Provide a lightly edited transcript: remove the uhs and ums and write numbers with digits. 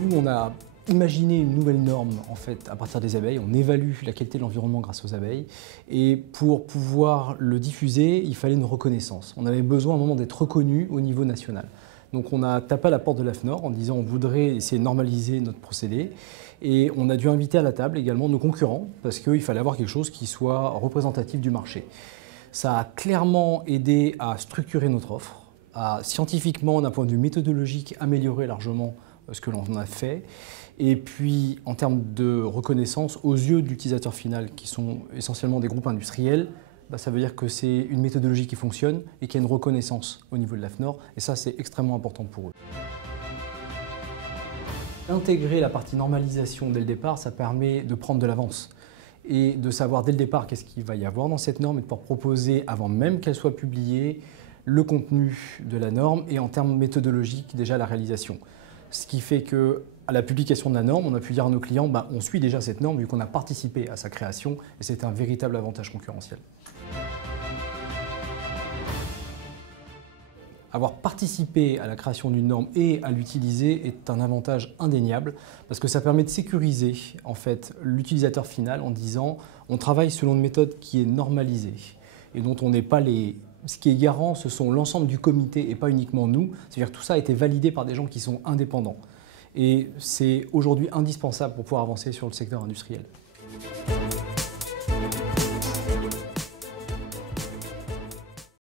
Nous, on a imaginé une nouvelle norme en fait, à partir des abeilles. On évalue la qualité de l'environnement grâce aux abeilles. Et pour pouvoir le diffuser, il fallait une reconnaissance. On avait besoin à un moment d'être reconnu au niveau national. Donc on a tapé à la porte de l'AFNOR en disant on voudrait essayer de normaliser notre procédé. Et on a dû inviter à la table également nos concurrents parce qu'il fallait avoir quelque chose qui soit représentatif du marché. Ça a clairement aidé à structurer notre offre, à scientifiquement, d'un point de vue méthodologique, améliorer largement ce que l'on a fait. Et puis, en termes de reconnaissance, aux yeux de l'utilisateur final, qui sont essentiellement des groupes industriels, ça veut dire que c'est une méthodologie qui fonctionne et qu'il y a une reconnaissance au niveau de l'AFNOR. Et ça, c'est extrêmement important pour eux. Intégrer la partie normalisation dès le départ, ça permet de prendre de l'avance et de savoir dès le départ qu'est-ce qu'il va y avoir dans cette norme et de pouvoir proposer, avant même qu'elle soit publiée, le contenu de la norme et en termes méthodologiques, déjà la réalisation. Ce qui fait qu'à la publication de la norme, on a pu dire à nos clients, on suit déjà cette norme vu qu'on a participé à sa création et c'est un véritable avantage concurrentiel. Avoir participé à la création d'une norme et à l'utiliser est un avantage indéniable parce que ça permet de sécuriser en fait, l'utilisateur final en disant on travaille selon une méthode qui est normalisée et dont on n'est pas les... Ce qui est garant, ce sont l'ensemble du comité et pas uniquement nous. C'est-à-dire que tout ça a été validé par des gens qui sont indépendants. Et c'est aujourd'hui indispensable pour pouvoir avancer sur le secteur industriel.